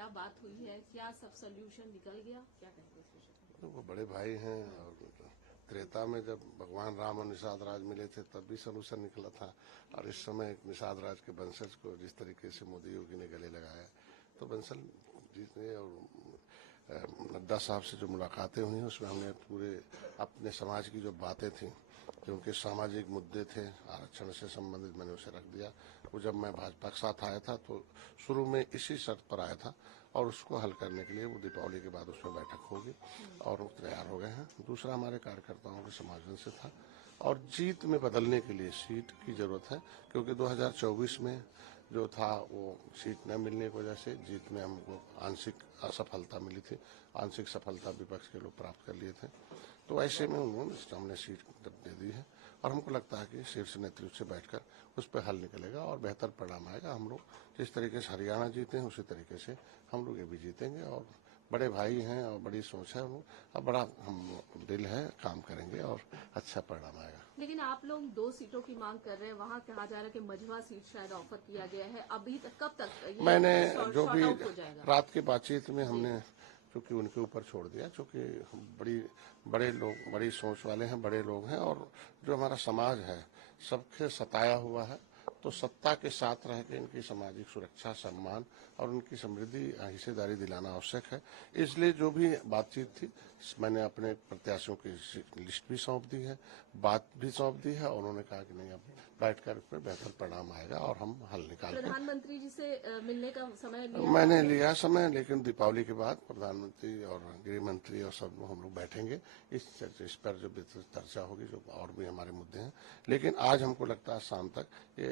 क्या बात हुई है, क्या सब सोल्यूशन निकल गया, क्या कहेंगे इस विषय में? तो वो बड़े भाई हैं और त्रेता में जब भगवान राम और निषाद राज मिले थे तब भी सोल्यूशन निकला था। और इस समय एक निषाद राज के वंशज को जिस तरीके से मोदी योगी ने गले लगाया तो बंसल जीतने और नड्डा साहब से जो मुलाकातें हुई उसमें हमने पूरे अपने समाज की जो बातें थी, जो उनके सामाजिक मुद्दे थे आरक्षण से संबंधित, मैंने उसे रख दिया। वो जब मैं भाजपा के साथ आया था तो शुरू में इसी शर्त पर आया था और उसको हल करने के लिए वो दीपावली के बाद उसमें बैठक होगी और वो तैयार हो गए हैं। दूसरा हमारे कार्यकर्ताओं के समागम से था और जीत में बदलने के लिए सीट की जरूरत है, क्योंकि 2024 में जो था वो सीट न मिलने की वजह से जीत में हमको आंशिक असफलता मिली थी। आंशिक सफलता विपक्ष के लोग प्राप्त कर लिए थे। तो ऐसे में उन्होंने हमने सीट दे दी है और हमको लगता है कि शीर्ष नेतृत्व से बैठकर उस पर हल निकलेगा और बेहतर परिणाम आएगा। हम लोग जिस तरीके से हरियाणा जीते हैं उसी तरीके से हम लोग ये भी जीतेंगे और बड़े भाई हैं और बड़ी सोच है और बड़ा हम दिल है, काम करेंगे और अच्छा परिणाम आएगा। लेकिन आप लोग 2 सीटों की मांग कर रहे हैं, वहाँ कहा जा रहा है कि मझवा सीट शायद ऑफर किया गया है। अभी तक कब तक ये मैंने जो भी आउट हो जाएगा? रात की बातचीत में हमने चूंकि उनके ऊपर छोड़ दिया, चूंकि बड़े लोग बड़ी सोच वाले हैं, बड़े लोग हैं और जो हमारा समाज है सबसे सताया हुआ है, तो सत्ता के साथ रह के इनकी सामाजिक सुरक्षा, सम्मान और उनकी समृद्धि हिस्सेदारी दिलाना आवश्यक है। इसलिए जो भी बातचीत थी मैंने अपने प्रत्याशियों की लिस्ट भी सौंप दी है, बात भी सौंप दी है और उन्होंने कहा कि नहीं अब बैठकर इस पर बेहतर परिणाम आएगा और हम हल निकालेंगे। प्रधानमंत्री जी से मिलने का समय मैंने लिया समय, लेकिन दीपावली के बाद प्रधानमंत्री और गृह मंत्री और सब हम लोग बैठेंगे इस पर जो चर्चा होगी, जो और भी हमारे मुद्दे हैं। लेकिन आज हमको लगता है शाम तक ये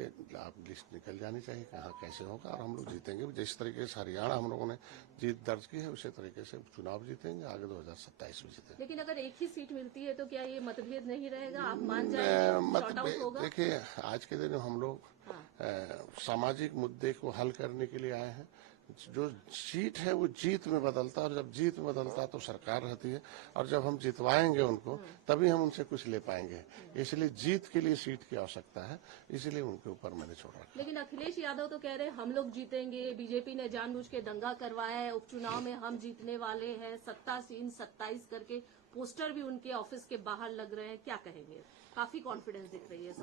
लिस्ट निकल जानी चाहिए कहाँ कैसे होगा और हम लोग जीतेंगे। जिस तरीके से हरियाणा हम लोगों ने जीत दर्ज की है उसी तरीके से चुनाव जीतेंगे, आगे 2027 में जीतेंगे। लेकिन अगर एक ही सीट मिलती है तो क्या ये मतभेद नहीं रहेगा? आप मान जाएंगे? शॉर्ट आउट होगा? देखिए आज के दिन हम लोग सामाजिक मुद्दे को हल करने के लिए आए हैं। जो सीट है वो जीत में बदलता है और जब जीत में बदलता है तो सरकार रहती है और जब हम जितवाएंगे उनको तभी हम उनसे कुछ ले पाएंगे। इसलिए जीत के लिए सीट की आवश्यकता है, इसलिए उनके ऊपर मैंने छोड़ा। लेकिन अखिलेश यादव तो कह रहे हैं हम लोग जीतेंगे, बीजेपी ने जानबूझ के दंगा करवाया है, उपचुनाव में हम जीतने वाले हैं, सत्ता सीन 27 करके पोस्टर भी उनके ऑफिस के बाहर लग रहे हैं। क्या कहेंगे? काफी कॉन्फिडेंस दिख रही है।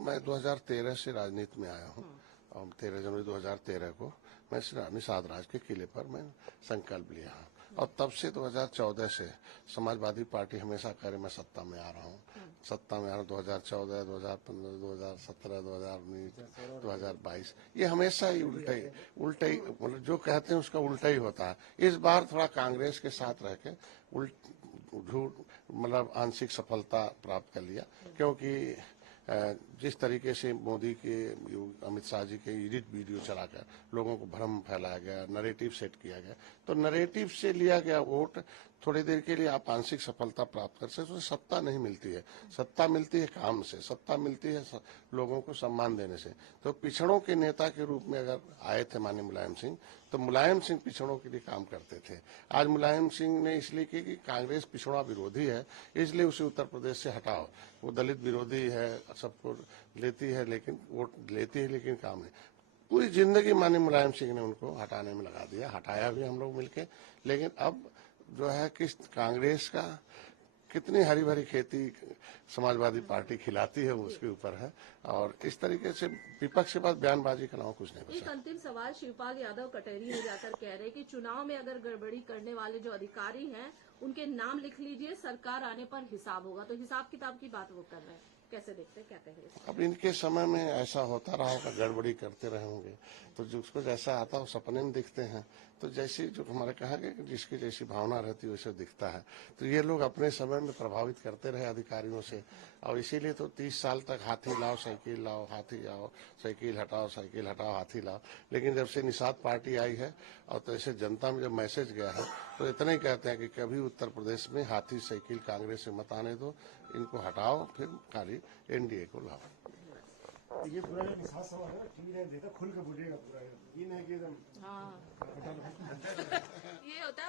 मैं 2013 से राजनीति में आया हूँ और 13 जनवरी 2013 को मैं निषाद राज के किले पर मैं संकल्प लिया हूँ और तब से 2014 से समाजवादी पार्टी हमेशा करे मैं सत्ता में आ रहा हूँ। सत्ता में आ रहा हूँ 2014, 2015, 2017, 2019, 2022, ये हमेशा ही उल्टा ही मतलब जो कहते हैं उसका उल्टा ही होता है। इस बार थोड़ा कांग्रेस के साथ रह के झूठ मतलब आंशिक सफलता प्राप्त कर लिया, क्योंकि जिस तरीके से मोदी के अमित शाह जी के एडिट वीडियो चलाकर लोगों को भ्रम फैलाया गया, नरेटिव सेट किया गया, तो नरेटिव से लिया गया वोट थोड़ी देर के लिए आप आंशिक सफलता प्राप्त कर सकते हो। सत्ता नहीं मिलती है, सत्ता मिलती है काम से, सत्ता मिलती है लोगों को सम्मान देने से। तो पिछड़ों के नेता के रूप में अगर आए थे माननीय मुलायम सिंह, तो मुलायम सिंह पिछड़ों के लिए काम करते थे। आज मुलायम सिंह ने इसलिए की कि कांग्रेस पिछड़ा विरोधी है, इसलिए उसे उत्तर प्रदेश से हटाओ। वो दलित विरोधी है, सबको लेती है लेकिन वोट लेती है लेकिन काम नहीं। पूरी जिंदगी माननीय मुलायम सिंह ने उनको हटाने में लगा दिया, हटाया भी हम लोग मिलके। लेकिन अब जो है किस कांग्रेस का कितनी हरी भरी खेती समाजवादी पार्टी खिलाती है वो उसके ऊपर है और इस तरीके से विपक्ष के पास बयानबाजी के अलावा कुछ नहीं बचा। एक अंतिम सवाल, शिवपाल यादव कटहरी में जाकर कह रहे हैं कि चुनाव में अगर गड़बड़ी करने वाले जो अधिकारी हैं उनके नाम लिख लीजिए, सरकार आने पर हिसाब होगा। तो हिसाब किताब की बात वो कर रहे हैं, कैसे देखते हैं, क्या कहेंगे? अब इनके समय में ऐसा होता रहा होगा, गड़बड़ी करते रहे होंगे, तो जिसको जैसा आता है वो सपने में दिखते हैं। तो जैसी जो हमारे कहा गया कि जिसकी जैसी भावना रहती है वैसे दिखता है। तो ये लोग अपने समय में प्रभावित करते रहे अधिकारियों से और इसीलिए तो 30 साल तक हाथी लाओ साइकिल लाओ, हाथी आओ साइकिल हटाओ, साइकिल हटाओ हाथी लाओ। लेकिन जब से निषाद पार्टी आई है और तो ऐसे जनता में जब मैसेज गया है तो इतना ही कहते हैं कि कभी उत्तर प्रदेश में हाथी साइकिल कांग्रेस से मत आने दो, इनको हटाओ, फिर खाली एनडीए को लाओ। ये पूरा जो निषाद सवाल है टीवी ने देखा खुल के बोलिएगा पूरा, ये नहीं कि एकदम हाँ ये होता है।